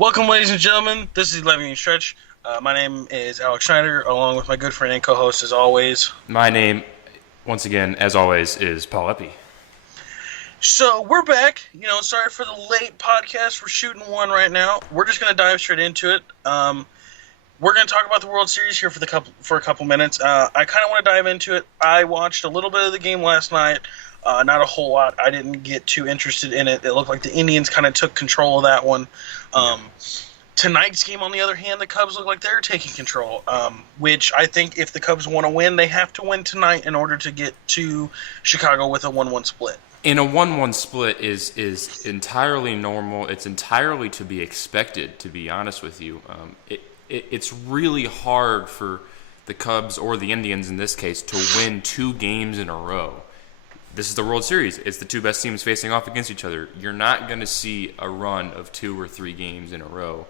Welcome, ladies and gentlemen. This is 11 Stretch. My name is Alex Schneider, along with my good friend and co-host, as always. My name, once again, as always, is Paul Epi. So we're back. Sorry for the late podcast. We're shooting one right now. We're just going to dive straight into it. We're going to talk about the World Series here for a couple minutes. I kind of want to dive into it. I watched a little bit of the game last night. Not a whole lot. I didn't get too interested in it. It looked like the Indians kind of took control of that one. Tonight's game, on the other hand, the Cubs look like they're taking control, which I think if the Cubs want to win, they have to win tonight in order to get to Chicago with a 1-1 split. And a 1-1 split is entirely normal. It's entirely to be expected, to be honest with you. It's really hard for the Cubs, or the Indians in this case, to win 2 games in a row. This is the World Series. It's the 2 best teams facing off against each other. You're not going to see a run of 2 or 3 games in a row.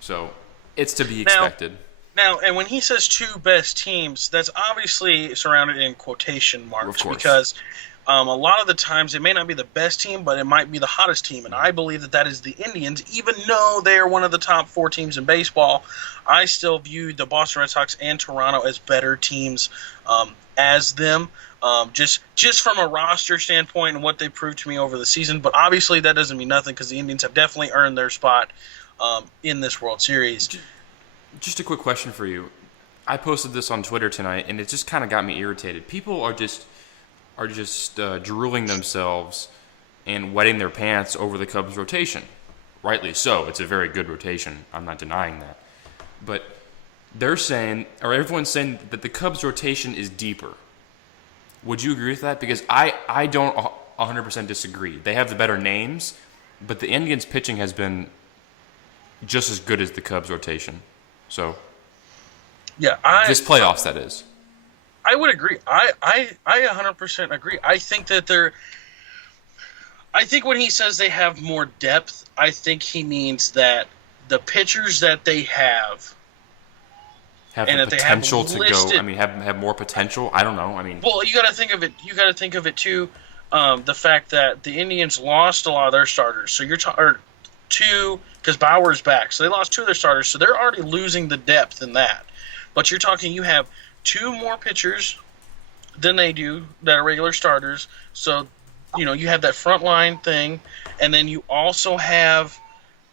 So it's to be expected. Now, and when he says 2 best teams, that's obviously surrounded in quotation marks, Of course. because a lot of the times it may not be the best team, but it might be the hottest team, and I believe that is the Indians. Even though they are one of the top 4 teams in baseball, I still view the Boston Red Sox and Toronto as better teams as them. Just from a roster standpoint and what they proved to me over the season. But obviously that doesn't mean nothing, because the Indians have definitely earned their spot in this World Series. Just a quick question for you. I posted this on Twitter tonight, and it just kind of got me irritated. People are just drooling themselves and wetting their pants over the Cubs' rotation. Rightly so. It's a very good rotation. I'm not denying that. But they're saying, or everyone's saying, that the Cubs' rotation is deeper. Would you agree with that? Because I don't 100% disagree. They have the better names, but the Indians' pitching has been just as good as the Cubs' rotation. So, Yeah, this playoffs, that is. I would agree. I 100% agree. I think that I think when he says they have more depth, I think he means that the pitchers that they have and the that they have potential to listed, go. I mean, have more potential. I don't know. I mean, well, you got to think of it. You got to think of it too. The fact that the Indians lost a lot of their starters, so you're talking 2, because Bauer's back, so they lost 2 of their starters, so they're already losing the depth in that. But you're talking, you have 2 more pitchers than they do that are regular starters, so you have that front line thing, and then you also have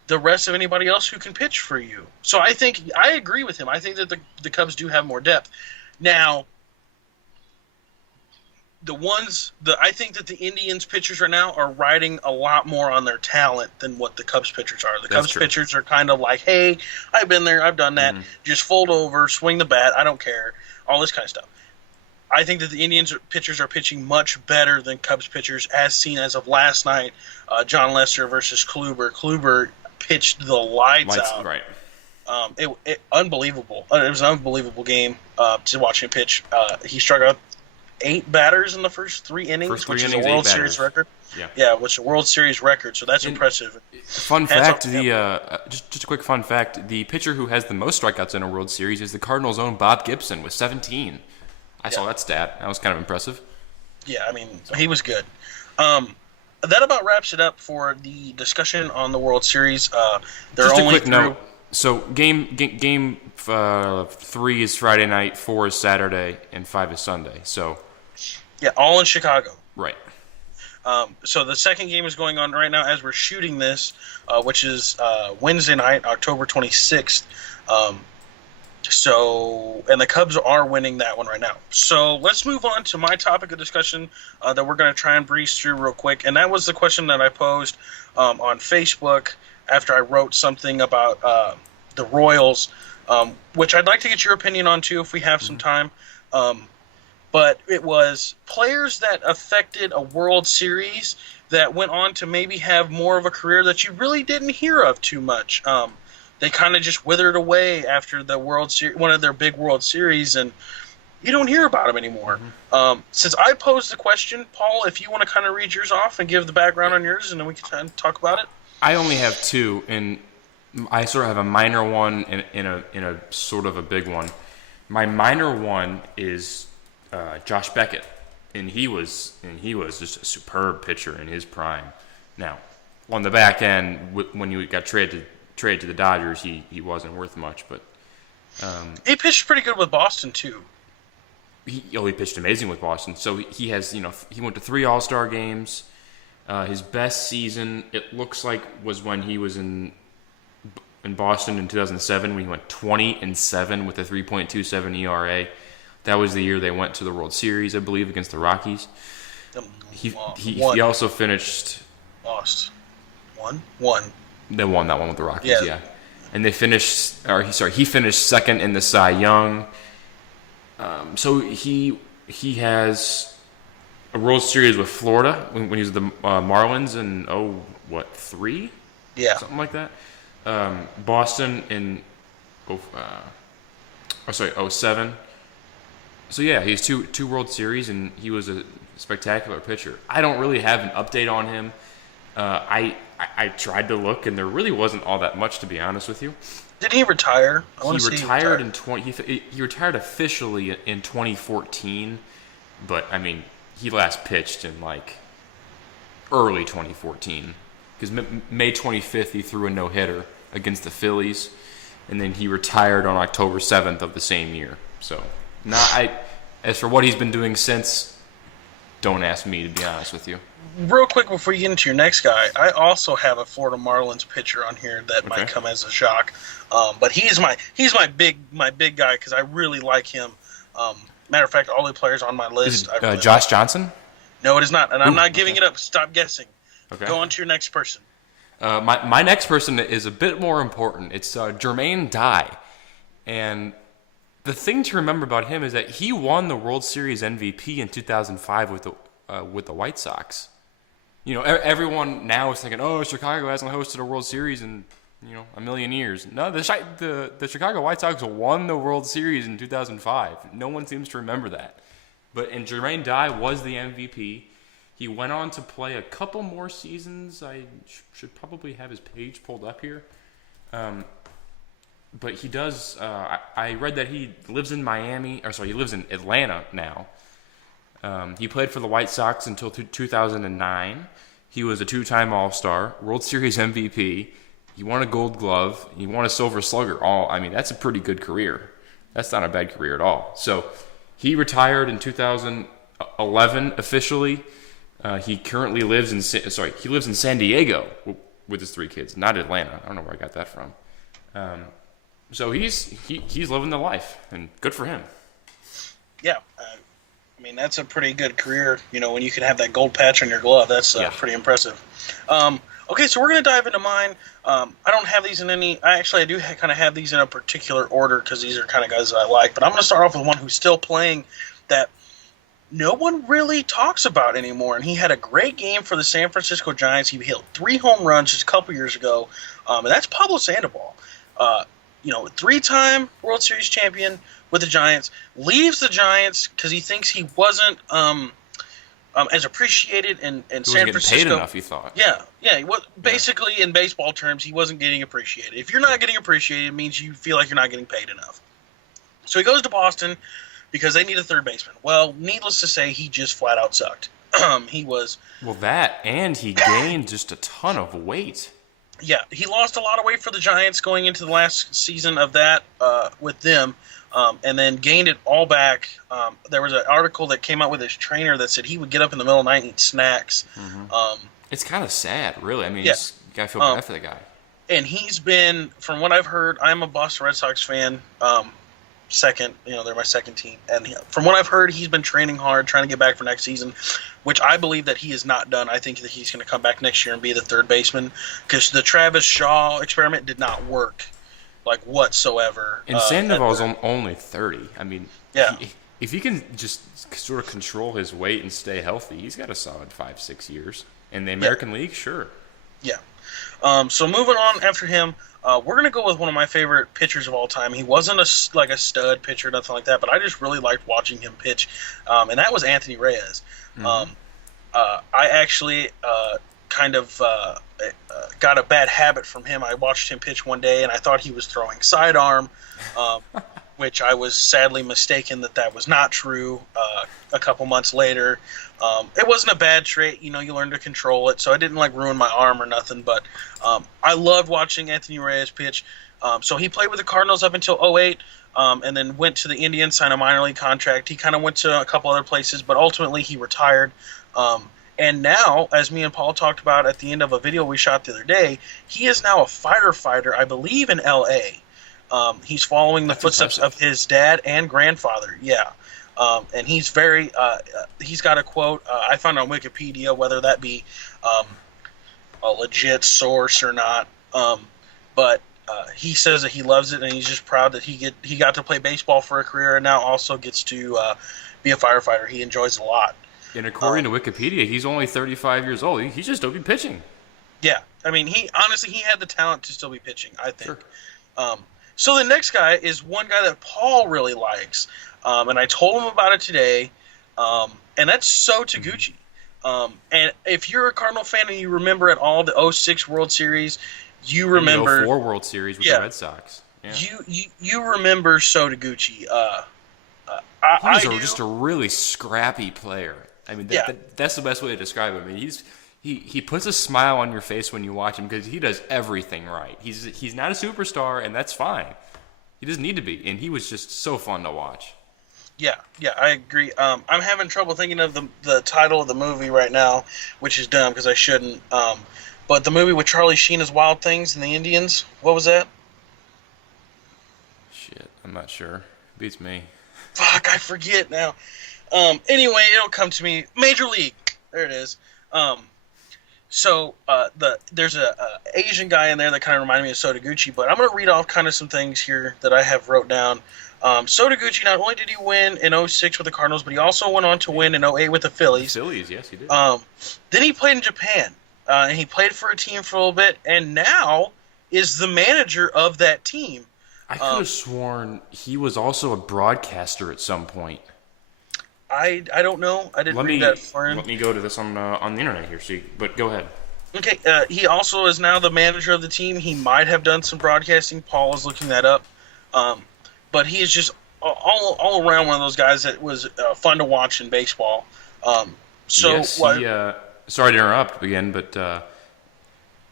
the rest of anybody else who can pitch for you. So I agree with him. I think that the Cubs do have more depth. Now, I think that the Indians pitchers right now are riding a lot more on their talent than what the Cubs pitchers are. The That's Cubs true. pitchers are kind of like, hey, I've been there, I've done that. Just fold over, swing the bat, I don't care, all this kind of stuff. I think that the Indians pitchers are pitching much better than Cubs pitchers, as seen as of last night. John Lester versus Kluber. Kluber pitched the lights out. right. Unbelievable. It was an unbelievable game to watch him pitch. He struck out 8 batters in the first 3 innings, which is a World Series record. Yeah, which is a World Series record, so that's impressive. Fun fact: just a quick fun fact: the pitcher who has the most strikeouts in a World Series is the Cardinals' own Bob Gibson with 17. I saw that stat. That was kind of impressive. Yeah, I mean, he was good. That about wraps it up for the discussion on the World Series. Just a quick note. So game 3 is Friday night, 4 is Saturday, and 5 is Sunday. So yeah, all in Chicago. Right. So the second game is going on right now as we're shooting this, which is Wednesday night, October 26th. And the Cubs are winning that one right now. So let's move on to my topic of discussion that we're going to try and breeze through real quick. And that was the question that I posed on Facebook after I wrote something about the Royals, which I'd like to get your opinion on too if we have some time. But it was players that affected a World Series that went on to maybe have more of a career that you really didn't hear of too much. They kind of just withered away after the World Series, one of their big World Series, and you don't hear about them anymore. Since I posed the question, Paul, if you want to kind of read yours off and give the background on yours, and then we can kind of talk about it. I only have 2, and I sort of have a minor one and a sort of a big one. My minor one is Josh Beckett, and he was just a superb pitcher in his prime. Now, on the back end, when you got traded traded to the Dodgers, he wasn't worth much. But he pitched pretty good with Boston too. he pitched amazing with Boston. So he has, he went to 3 All-Star games. His best season, it looks like, was when he was in Boston in 2007, when he went 20-7 with a 3.27 ERA. That was the year they went to the World Series, I believe, against the Rockies. He also finished. Lost. Won. They won that one with the Rockies, yeah. And they finished. He finished second in the Cy Young. So he has a World Series with Florida when he was with the Marlins in 3? Yeah, something like that. Boston in 07. So yeah, he has two World Series, and he was a spectacular pitcher. I don't really have an update on him. I tried to look, and there really wasn't all that much, to be honest with you. Did he retire? He retired in He retired officially in 2014, but I mean, he last pitched in like early 2014 because May 25th he threw a no-hitter against the Phillies, and then he retired on October 7th of the same year. So, as for what he's been doing since, don't ask me, to be honest with you. Real quick before you get into your next guy, I also have a Florida Marlins pitcher on here that might come as a shock, but he's my big guy because I really like him. Matter of fact, all the players on my list. Is it Josh Johnson? No, it is not, and I'm not giving it up. Stop guessing. Okay. Go on to your next person. My next person is a bit more important. It's Jermaine Dye, and the thing to remember about him is that he won the World Series MVP in 2005 with the White Sox. Everyone now is thinking, oh, Chicago hasn't hosted a World Series in a million years. No, the Chicago White Sox won the World Series in 2005. No one seems to remember that. And Jermaine Dye was the MVP. He went on to play a couple more seasons. I should probably have his page pulled up here. But he does. I read that he lives in he lives in Atlanta now. He played for the White Sox until 2009. He was a 2-time All-Star, World Series MVP. He won a Gold Glove. He won a Silver Slugger. That's a pretty good career. That's not a bad career at all. So he retired in 2011 officially. He currently lives in San Diego with his 3 kids, not Atlanta. I don't know where I got that from. So he's living the life, and good for him. Yeah. That's a pretty good career. When you can have that gold patch on your glove, that's pretty impressive. Okay, so we're going to dive into mine. I don't have these in any – I do kind of have these in a particular order because these are kind of guys that I like. But I'm going to start off with one who's still playing that no one really talks about anymore. And he had a great game for the San Francisco Giants. He hit 3 home runs just a couple years ago, and that's Pablo Sandoval. 3-time World Series champion with the Giants, leaves the Giants because he thinks he wasn't as appreciated in San Francisco. Paid enough, you thought? Yeah. Basically, in baseball terms, he wasn't getting appreciated. If you're not getting appreciated, it means you feel like you're not getting paid enough. So he goes to Boston because they need a third baseman. Well, needless to say, he just flat out sucked. He was and he gained just a ton of weight. Yeah, he lost a lot of weight for the Giants going into the last season of that with them, and then gained it all back. There was an article that came out with his trainer that said he would get up in the middle of the night and eat snacks. Mm-hmm. It's kind of sad, really. You got to feel bad for the guy. And he's been, from what I've heard, I'm a Boston Red Sox fan. Second, they're my second team. And from what I've heard, he's been training hard, trying to get back for next season, which I believe that he is not done. I think that he's going to come back next year and be the third baseman because the Travis Shaw experiment did not work, whatsoever. And Sandoval's only 30. If he can just sort of control his weight and stay healthy, he's got a solid 5-6 years. In the American League, sure. Yeah. So moving on after him, we're going to go with one of my favorite pitchers of all time. He wasn't a stud pitcher, nothing like that, but I just really liked watching him pitch, and that was Anthony Reyes. Mm-hmm. I actually got a bad habit from him. I watched him pitch one day, and I thought he was throwing sidearm, which I was sadly mistaken that was not true. a couple months later. It wasn't a bad trait. You learn to control it, so it didn't ruin my arm or nothing. But I loved watching Anthony Reyes pitch. So he played with the Cardinals up until '08, and then went to the Indians, signed a minor league contract. He kind of went to a couple other places, but ultimately he retired. And now, as me and Paul talked about at the end of a video we shot the other day, he is now a fighter, I believe, in L.A. He's following the footsteps of his dad and grandfather. Yeah. And he's he's got a quote I found on Wikipedia, whether that be a legit source or not. But he says that he loves it, and he's just proud that he got to play baseball for a career, and now also gets to be a firefighter. He enjoys it a lot. And according to Wikipedia, he's only 35 years old. He's just still be pitching. Yeah, I mean, he had the talent to still be pitching, I think. Sure. So the next guy is one guy that Paul really likes, and I told him about it today, and that's So Taguchi. And if you're a Cardinal fan and you remember at all the '06 World Series, you remember the '04 World Series with the Red Sox. Yeah. You remember So Taguchi. He was just a really scrappy player. I mean, that's the best way to describe him. I mean, he puts a smile on your face when you watch him because he does everything right. He's not a superstar, and that's fine. He doesn't need to be, and he was just so fun to watch. Yeah, I agree. I'm having trouble thinking of the title of the movie right now, which is dumb because I shouldn't. But the movie with Charlie Sheen as Wild Things and the Indians, what was that? Shit, I'm not sure. Beats me. Fuck, I forget now. Anyway, it'll come to me. Major League. There it is. So there's a Asian guy in there that kind of reminded me of So Taguchi, but I'm going to read off kind of some things here that I have wrote down. So Taguchi, not only did he win in '06 with the Cardinals, but he also went on to win in '08 with the Phillies. The Phillies, yes, he did. Then he played in Japan, and he played for a team for a little bit, and now is the manager of that team. I could have sworn he was also a broadcaster at some point. I don't know. I didn't read that far in. Let me go to this on the internet here. But go ahead. Okay. He also is now the manager of the team. He might have done some broadcasting. Paul is looking that up. But he is just all around one of those guys that was fun to watch in baseball. Yes, sorry to interrupt again, but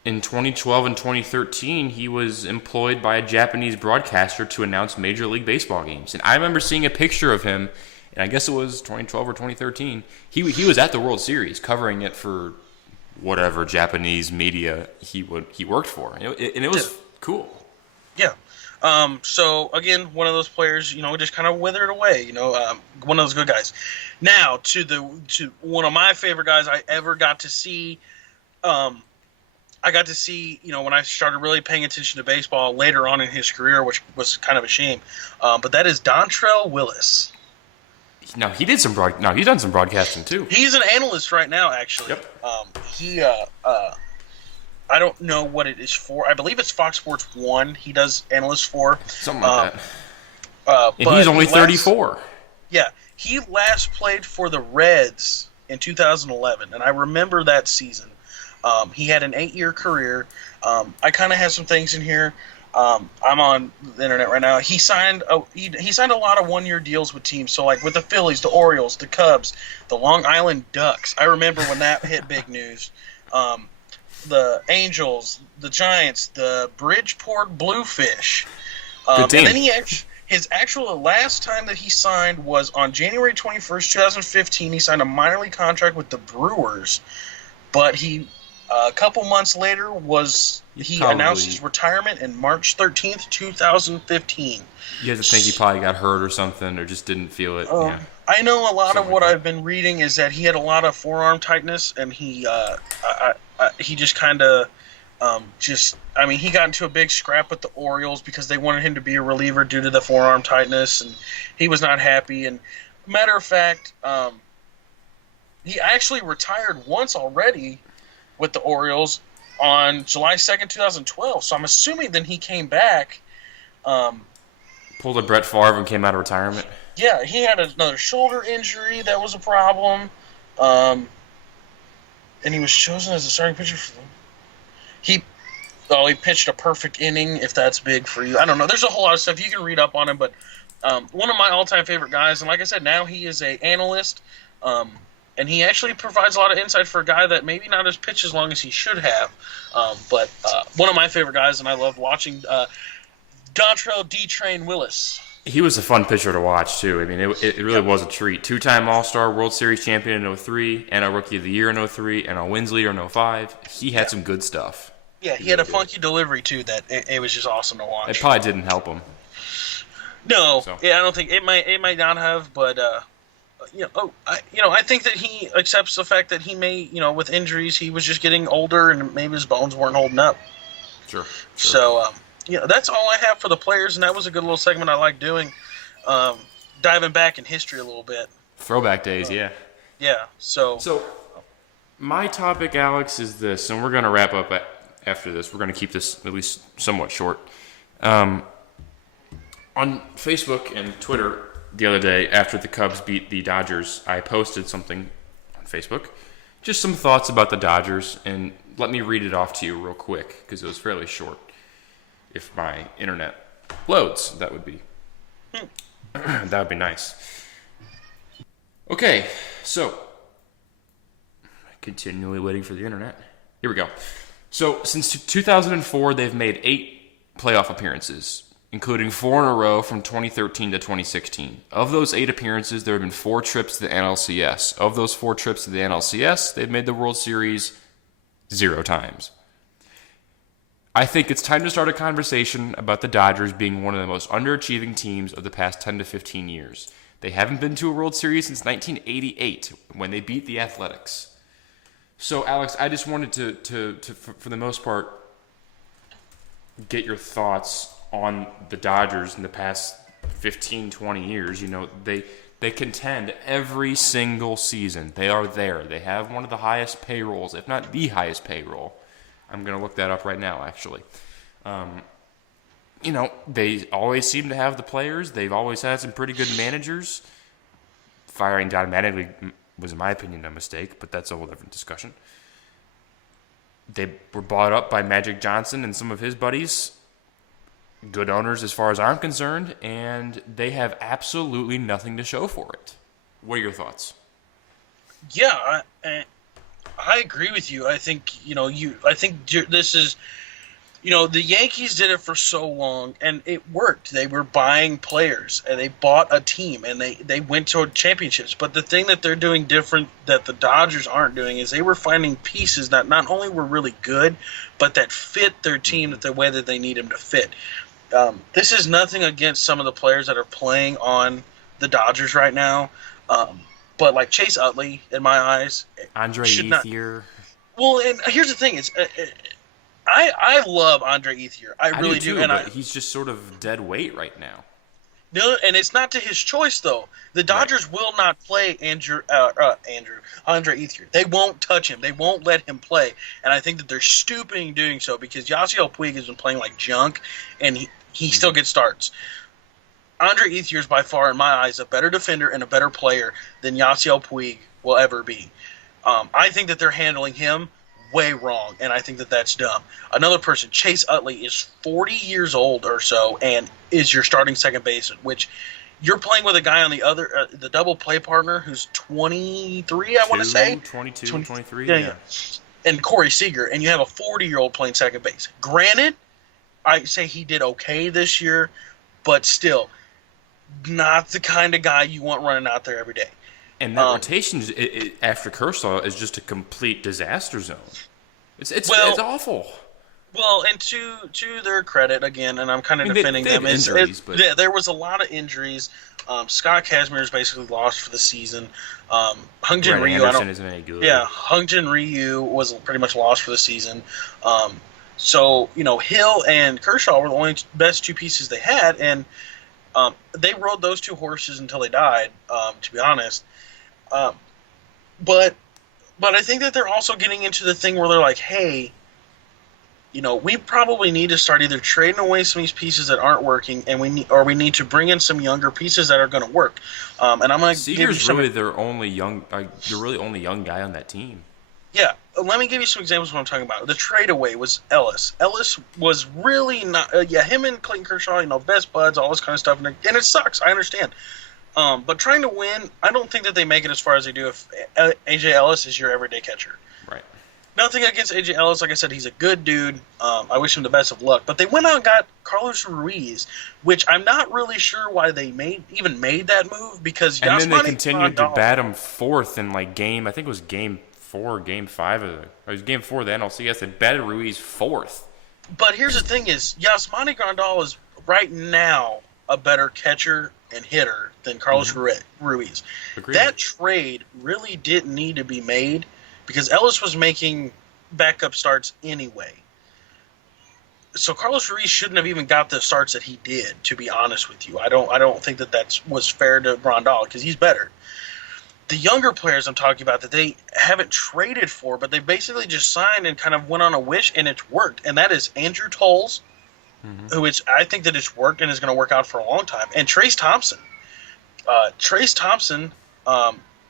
in 2012 and 2013, he was employed by a Japanese broadcaster to announce Major League Baseball games. And I remember seeing a picture of him, and I guess it was 2012 or 2013. He was at the World Series covering it for whatever Japanese media he worked for, and it was cool. Yeah. So again, one of those players, just kind of withered away. One of those good guys. Now to one of my favorite guys I ever got to see. I got to see, when I started really paying attention to baseball later on in his career, which was kind of a shame. But that is Dontrelle Willis. No, he's done some broadcasting too. He's an analyst right now, actually. Yep. I don't know what it is for. I believe it's Fox Sports 1 he does analyst for. Something like that. And he's only 34. Yeah. He last played for the Reds in 2011, and I remember that season. He had an 8-year career. I kind of have some things in here. I'm on the internet right now. He signed a lot of 1-year deals with teams. So like with the Phillies, the Orioles, the Cubs, the Long Island Ducks. I remember when that hit big news. The Angels, the Giants, the Bridgeport Bluefish. Good team. And then his actual last time that he signed was on January 21st, 2015. He signed a minor league contract with the Brewers, but a couple months later announced his retirement in March 13th, 2015. You have to think he probably got hurt or something, or just didn't feel it. Yeah. I know a lot of what I've been reading is that he had a lot of forearm tightness, and he just kind of he got into a big scrap with the Orioles because they wanted him to be a reliever due to the forearm tightness, and he was not happy. And matter of fact, he actually retired once already with the Orioles on July 2nd, 2012. So I'm assuming then he came back. Pulled a Brett Favre and came out of retirement. Yeah, he had another shoulder injury that was a problem. And he was chosen as a starting pitcher for them. He pitched a perfect inning, if that's big for you. I don't know. There's a whole lot of stuff. You can read up on him, but One of my all-time favorite guys, and like I said, now he is a analyst, and he actually provides a lot of insight for a guy that maybe not as pitched as long as he should have. But one of my favorite guys, and I loved watching Dontrell D-Train Willis. He was a fun pitcher to watch, too. I mean, it really was a treat. Two-time All-Star, World Series champion in 03, and a Rookie of the Year in 03, and a Wins leader in 05. He had some good stuff. Yeah, he had a funky delivery, too, that it was just awesome to watch. It probably didn't help him. No, So. yeah, I don't think it might not have, but I think that he accepts the fact that he may, with injuries, he was just getting older and maybe his bones weren't holding up. Sure. So, that's all I have for the players, and that was a good little segment I like doing, diving back in history a little bit. Throwback days, yeah. Yeah. So my topic, Alex, is this, and we're going to wrap up after this. We're going to keep this at least somewhat short. On Facebook and Twitter the other day, after the Cubs beat the Dodgers, I posted something on Facebook, just some thoughts about the Dodgers, and let me read it off to you real quick, because it was fairly short. If my internet loads, that would be nice. Okay, so continually waiting for the internet. Here we go. So since 2004, they've made 8 playoff appearances, including 4 in a row from 2013 to 2016. Of those 8 appearances, there have been 4 trips to the NLCS. Of those 4 trips to the NLCS, they've made the World Series 0 times. I think it's time to start a conversation about the Dodgers being one of the most underachieving teams of the past 10 to 15 years. They haven't been to a World Series since 1988, when they beat the Athletics. So, Alex, I just wanted to for the most part, get your thoughts on the Dodgers in the past 15, 20 years. They contend every single season. They are there. They have one of the highest payrolls, if not the highest payroll. I'm going to look that up right now, actually. They always seem to have the players. They've always had some pretty good managers. Firing Don Mattingly was, in my opinion, a mistake, but that's a whole different discussion. They were bought up by Magic Johnson and some of his buddies. Good owners as far as I'm concerned, and they have absolutely nothing to show for it. What are your thoughts? Yeah, I agree with you. I think this is, the Yankees did it for so long, and it worked. They were buying players, and they bought a team, and they went to championships. But the thing that they're doing different that the Dodgers aren't doing is they were finding pieces that not only were really good, but that fit their team the way that they need them to fit. This is nothing against some of the players that are playing on the Dodgers right now, but like Chase Utley, in my eyes, Andre Ethier. Well, and here's the thing: I love Andre Ethier. I really do, and but he's just sort of dead weight right now. No, and it's not to his choice though. The Dodgers will not play Andre Ethier. They won't touch him. They won't let him play, and I think that they're stupid doing so because Yasiel Puig has been playing like junk, and he still gets starts. Andre Ethier is by far, in my eyes, a better defender and a better player than Yasiel Puig will ever be. I think that they're handling him way wrong, and I think that that's dumb. Another person, Chase Utley, is 40 years old or so and is your starting second baseman, which you're playing with a guy on the other, the double play partner who's 23, I want to say. 22, 23, yeah. And Corey Seager, and you have a 40-year-old playing second base. Granted, I say he did okay this year, but still, not the kind of guy you want running out there every day. And that rotation after Kershaw is just a complete disaster zone. It's awful. Well, and to their credit, again, and I'm kind of defending them, there was a lot of injuries. Scott Kazmir is basically lost for the season. Hyun-Jin Ryu, isn't any good. Yeah, Hyun-Jin Ryu was pretty much lost for the season. So Hill and Kershaw were the only best 2 pieces they had, and they rode those 2 horses until they died. To be honest. But I think that they're also getting into the thing where they're like, hey, we probably need to start either trading away some of these pieces that aren't working, and we need to bring in some younger pieces that are going to work. And I'm going to give you some. Really their only young, the really only young guy on that team. Yeah, let me give you some examples of what I'm talking about. The trade away was Ellis. Ellis was really not. Yeah, him and Clayton Kershaw, best buds, all this kind of stuff, and it sucks. I understand. But trying to win, I don't think that they make it as far as they do if AJ Ellis is your everyday catcher. Right. Nothing against AJ Ellis. Like I said, he's a good dude. I wish him the best of luck. But they went out and got Carlos Ruiz, which I'm not really sure why they even made that move because And then they Yasmani continued to Grandal. bat him fourth in like I think it was game 4, game 5 it was game 4 of the NLCS. They batted Ruiz fourth. But here's the thing: is Yasmani Grandal is right now a better catcher and hitter than Carlos Ruiz. Agreed. That trade really didn't need to be made because Ellis was making backup starts anyway. So Carlos Ruiz shouldn't have even got the starts that he did. To be honest with you, I don't think that was fair to Grandal because he's better. The younger players I'm talking about that they haven't traded for, but they basically just signed and kind of went on a wish, and it's worked. And that is Andrew Tolles, I think that it's worked and is going to work out for a long time, and Trace Thompson. Trace Thompson,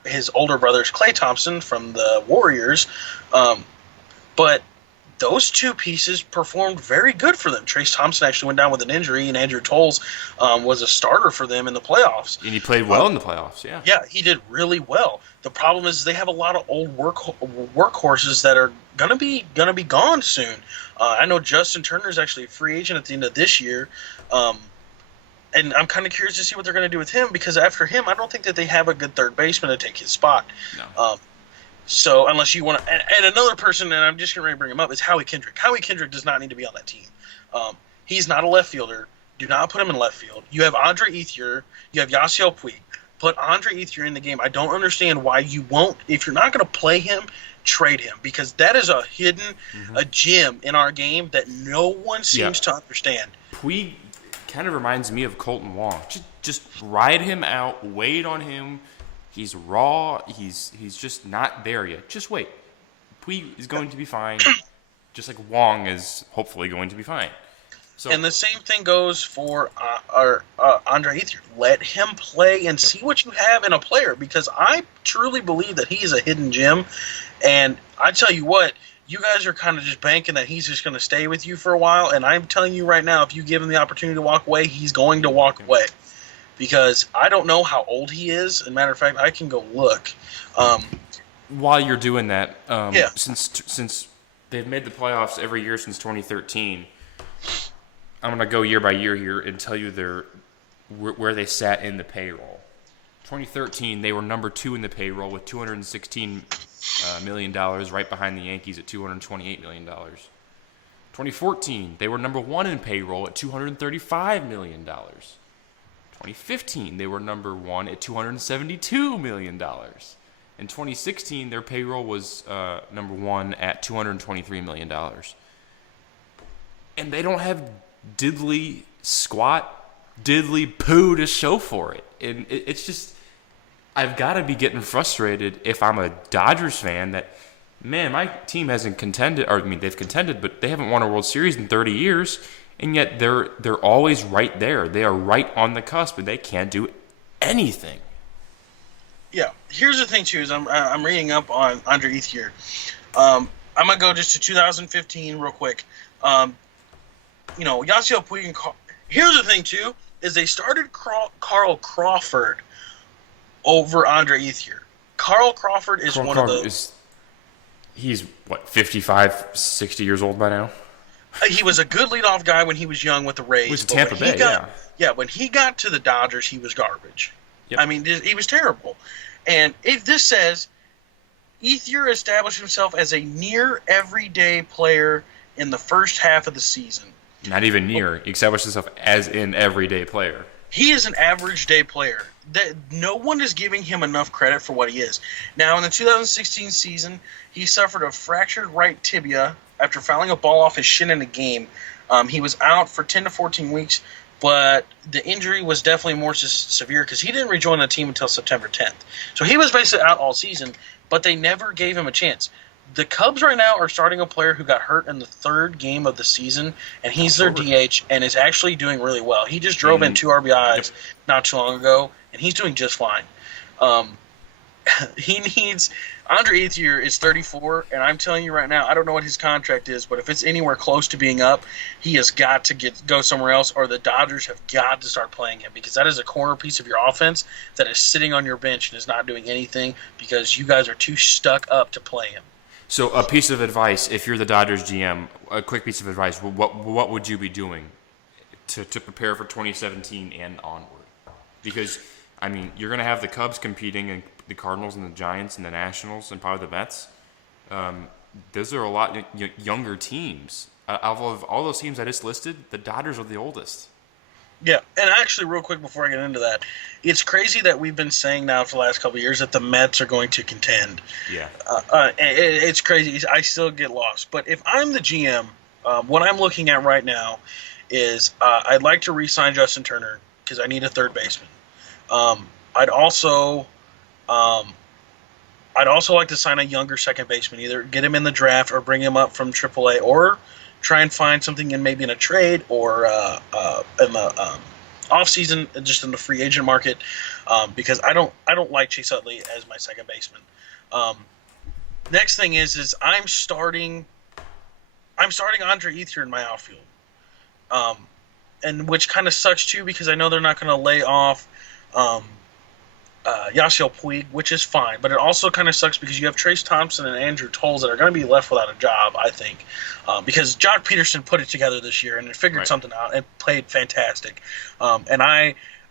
his older brother is Klay Thompson from the Warriors, but those two pieces performed very good for them. Trace Thompson actually went down with an injury, and Andrew Tolles was a starter for them in the playoffs. And he played well in the playoffs, yeah. Yeah, he did really well. The problem is they have a lot of old workhorses that are gonna be gone soon. I know Justin Turner is actually a free agent at the end of this year, and I'm kind of curious to see what they're going to do with him because after him, I don't think that they have a good third baseman to take his spot. No. So unless you want to, and another person, and I'm just going to bring him up, is Howie Kendrick. Howie Kendrick does not need to be on that team. He's not a left fielder. Do not put him in left field. You have Andre Ethier. You have Yasiel Puig. Put Andre Ethier in the game. I don't understand why you won't. If you're not going to play him, trade him because that is a hidden, a gem in our game that no one seems to understand. Puig kind of reminds me of Colton Wong. Just ride him out, wait on him. He's raw. He's just not there yet. Just wait. Puig is going to be fine, just like Wong is hopefully going to be fine. So, and the same thing goes for our Andre Ethier. Let him play and see what you have in a player because I truly believe that he is a hidden gem. And I tell you what, you guys are kind of just banking that he's just going to stay with you for a while. And I'm telling you right now, if you give him the opportunity to walk away, he's going to walk away. Because I don't know how old he is. As a matter of fact, I can go look. While you're doing that, Yeah. since they've made the playoffs every year since 2013, I'm going to go year by year here and tell you where they sat in the payroll. 2013, they were number 2 in the payroll with $216 million, right behind the Yankees at $228 million. 2014, they were number 1 in payroll at $235 million. 2015, they were number 1 at $272 million. In 2016, their payroll was number 1 at $223 million. And they don't have diddly poo to show for it. And it's just, I've got to be getting frustrated if I'm a Dodgers fan that, man, my team hasn't contended, or I mean, they've contended, but they haven't won a World Series in 30 years, and yet they're always right there. They are right on the cusp, and they can't do anything. Yeah, here's the thing, too, is I'm reading up on Andre Ethier. I'm going to go just to 2015 real quick. Yasiel Puig and here's the thing, too, is they started Carl Crawford over Andre Ethier. Carl Crawford is one of the... He's, 55, 60 years old by now? He was a good leadoff guy when he was young with the Rays. He was Tampa Bay, Yeah, when he got to the Dodgers, he was garbage. Yep. I mean, he was terrible. And if this says Ethier established himself as a near everyday player in the first half of the season. Not even near. He established himself as an everyday player. He is an average day player. That no one is giving him enough credit for what he is. Now, in the 2016 season, he suffered a fractured right tibia after fouling a ball off his shin in a game. He was out for 10 to 14 weeks, but the injury was definitely more severe because he didn't rejoin the team until September 10th. So he was basically out all season, but they never gave him a chance. The Cubs right now are starting a player who got hurt in the third game of the season, and he's their DH and is actually doing really well. He just drove in 2 RBIs not too long ago, and he's doing just fine. he needs Andre Ethier is 34, and I'm telling you right now, I don't know what his contract is, but if it's anywhere close to being up, he has got to go somewhere else, or the Dodgers have got to start playing him because that is a corner piece of your offense that is sitting on your bench and is not doing anything because you guys are too stuck up to play him. So, a piece of advice, if you're the Dodgers GM, a quick piece of advice, what would you be doing to prepare for 2017 and onward? Because, I mean, you're going to have the Cubs competing, and the Cardinals and the Giants and the Nationals and probably the Mets. Those are a lot younger teams. Of all those teams I just listed, the Dodgers are the oldest. Yeah, and actually, real quick before I get into that, it's crazy that we've been saying now for the last couple of years that the Mets are going to contend. Yeah. It's crazy. I still get lost. But if I'm the GM, what I'm looking at right now is I'd like to re-sign Justin Turner because I need a third baseman. I'd also like to sign a younger second baseman, either get him in the draft or bring him up from AAA, or try and find something in maybe in a trade or in the off season, just in the free agent market, because I don't like Chase Utley as my second baseman. Next thing is I'm starting Andre Ethier in my outfield, and which kind of sucks too because I know they're not going to lay off Yasiel Puig, which is fine, but it also kind of sucks because you have Trace Thompson and Andrew Tolles that are going to be left without a job, I think, because Jock Peterson put it together this year and it figured something out and played fantastic. And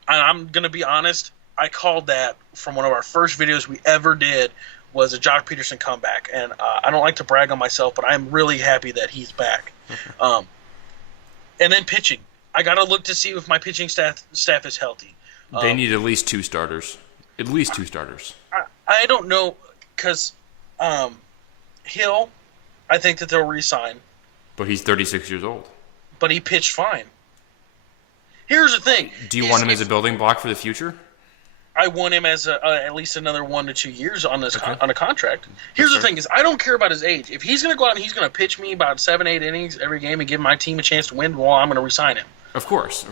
I'm going to be honest, I called that from one of our first videos we ever did was a Jock Peterson comeback, and I don't like to brag on myself, but I'm really happy that he's back. And then pitching, I got to look to see if my pitching staff is healthy. They need at least two starters. At least two starters. I don't know, because Hill, I think that they'll re-sign. But he's 36 years old. But he pitched fine. Here's the thing. Do you want him as a building block for the future? I want him as at least another 1 to 2 years on this on a contract. Here's the thing: is I don't care about his age. If he's going to go out and he's going to pitch me about 7-8 innings every game and give my team a chance to win, well, I'm going to re-sign him. Of course.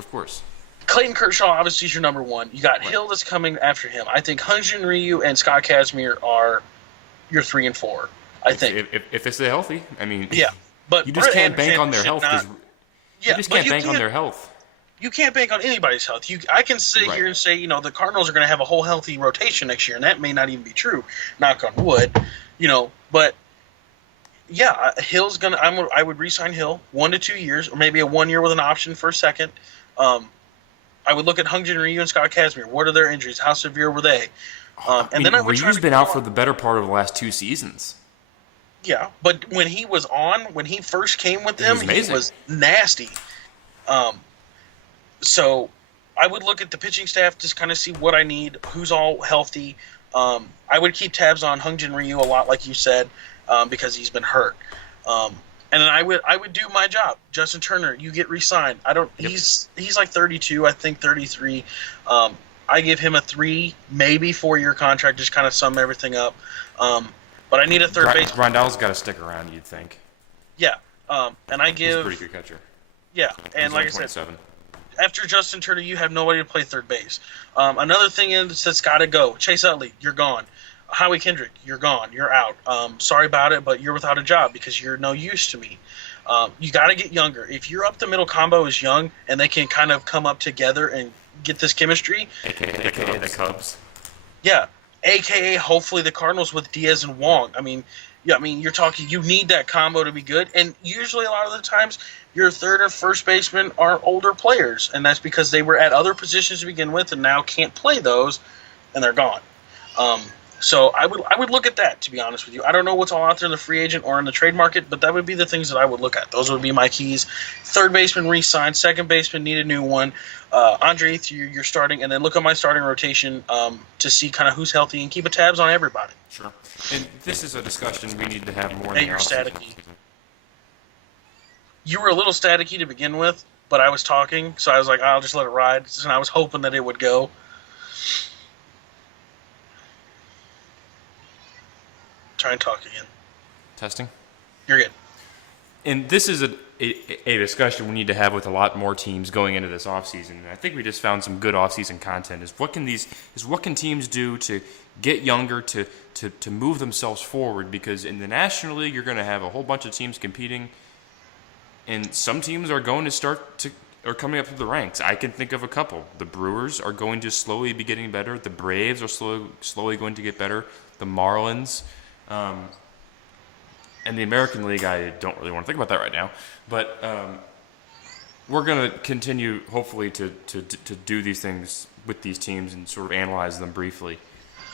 Clayton Kershaw obviously is your number one. You got Hill that's coming after him. I think Hyun-Jin Ryu and Scott Kazmir are your 3 and 4. I think if they stay healthy, I mean, yeah, but you just can't bank on their health. You just can't bank on their health. You can't bank on anybody's health. I can sit here and say, the Cardinals are going to have a whole healthy rotation next year, and that may not even be true. Knock on wood, But yeah, Hill's gonna. I would re-sign Hill 1 to 2 years, or maybe a 1 year with an option for a second. I would look at Hyun-Jin Ryu and Scott Kazmir. What are their injuries? How severe were they? Then I would Ryu's been out for the better part of the last 2 seasons. Yeah, but when he was on, when he first came with them, he was nasty. So I would look at the pitching staff, just kind of see what I need, who's all healthy. I would keep tabs on Hyun-Jin Ryu a lot, like you said, because he's been hurt. And then I would do my job. Justin Turner, you get re-signed. He's like 32, I think 33. I give him a 3, maybe 4-year contract, just kind of sum everything up. But I need a third base. Grandal's got to stick around, you'd think. Yeah. And I give. He's a pretty good catcher. Yeah, and like I said, after Justin Turner, you have nobody to play third base. Another thing that's got to go. Chase Utley, you're gone. Howie Kendrick, you're gone. You're out. Sorry about it, but you're without a job because you're no use to me. You got to get younger. If your up the middle combo is young and they can kind of come up together and get this chemistry, AKA the Cubs. Yeah, AKA hopefully the Cardinals with Diaz and Wong. You're talking. You need that combo to be good, and usually a lot of the times your third or first baseman are older players, and that's because they were at other positions to begin with and now can't play those, and they're gone. So I would look at that, to be honest with you. I don't know what's all out there in the free agent or in the trade market, but that would be the things that I would look at. Those would be my keys. Third baseman re-signed. Second baseman need a new one. Andre Ethier, you're starting, and then look at my starting rotation to see kind of who's healthy and keep a tabs on everybody. Sure. And this is a discussion we need to have more. Hey, you're staticky. You were a little staticky to begin with, but I was talking, so I was like, I'll just let it ride. And I was hoping that it would go. Try and talk again. Testing. You're good. And this is a discussion we need to have with a lot more teams going into this offseason. And I think we just found some good offseason content. What can teams do to get younger, to move themselves forward? Because in the National League, you're going to have a whole bunch of teams competing, and some teams are going to are coming up through the ranks. I can think of a couple. The Brewers are going to slowly be getting better. The Braves are slowly going to get better. The Marlins. And the American League, I don't really want to think about that right now. But we're going to continue, hopefully, to do these things with these teams and sort of analyze them briefly.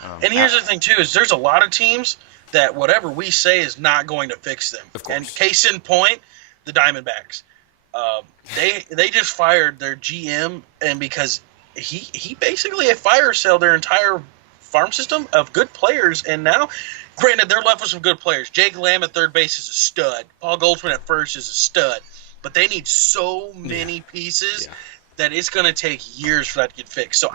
And here's the thing, too, is there's a lot of teams that whatever we say is not going to fix them. Of course. And case in point, the Diamondbacks. They just fired their GM, and because he basically had fire sale their entire farm system of good players, and now, granted, they're left with some good players. Jake Lamb at third base is a stud. Paul Goldschmidt at first is a stud. But they need so many pieces that it's going to take years for that to get fixed. So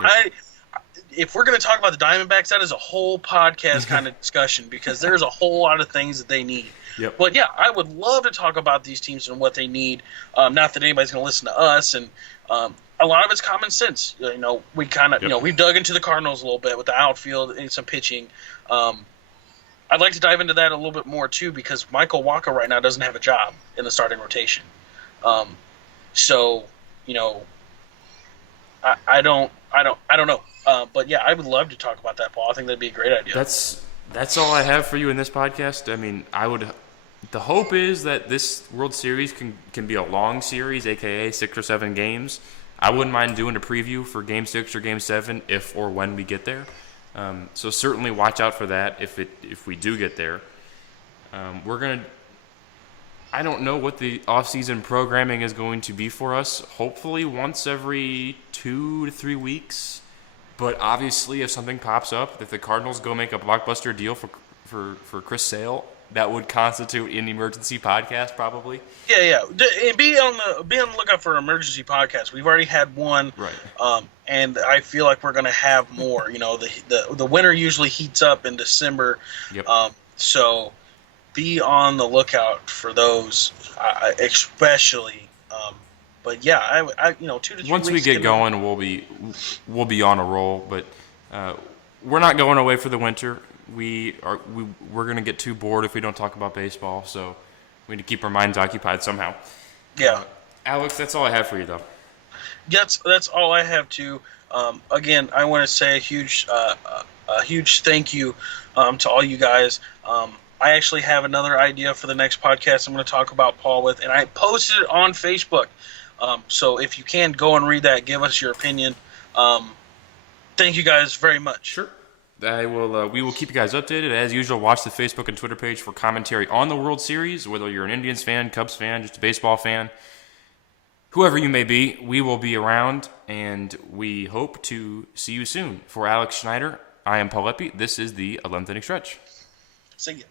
if we're going to talk about the Diamondbacks, that is a whole podcast kind of discussion, because there's a whole lot of things that they need. Yep. But yeah, I would love to talk about these teams and what they need. Not that anybody's going to listen to us, and a lot of it's common sense. We kind of we've dug into the Cardinals a little bit with the outfield and some pitching. I'd like to dive into that a little bit more too, because Michael Wacha right now doesn't have a job in the starting rotation. I don't know. But yeah, I would love to talk about that, Paul. I think that'd be a great idea. That's all I have for you in this podcast. I mean, the hope is that this World Series can be a long series, aka 6 or 7 games. I wouldn't mind doing a preview for Game 6 or Game 7 if or when we get there. So certainly watch out for that if we do get there. I don't know what the off-season programming is going to be for us. Hopefully once every 2 to 3 weeks. But obviously, if something pops up, if the Cardinals go make a blockbuster deal for Chris Sale, that would constitute an emergency podcast, probably. Yeah. And be on the lookout for an emergency podcast. We've already had one, right? And I feel like we're going to have more. The winter usually heats up in December. Yep. So be on the lookout for those, especially. But yeah, I 2 to 3 weeks. Once we get going, we'll be on a roll. But we're not going away for the winter. We're going to get too bored if we don't talk about baseball. So we need to keep our minds occupied somehow. Yeah, Alex, that's all I have for you, though. That's all I have too. Again, I want to say a huge thank you to all you guys. I actually have another idea for the next podcast I'm going to talk about Paul with, and I posted it on Facebook. So if you can, go and read that. Give us your opinion. Thank you guys very much. Sure. We will keep you guys updated. As usual, watch the Facebook and Twitter page for commentary on the World Series, whether you're an Indians fan, Cubs fan, just a baseball fan. Whoever you may be, we will be around, and we hope to see you soon. For Alex Schneider, I am Paul Epi. This is the 11th Inning Stretch. See ya.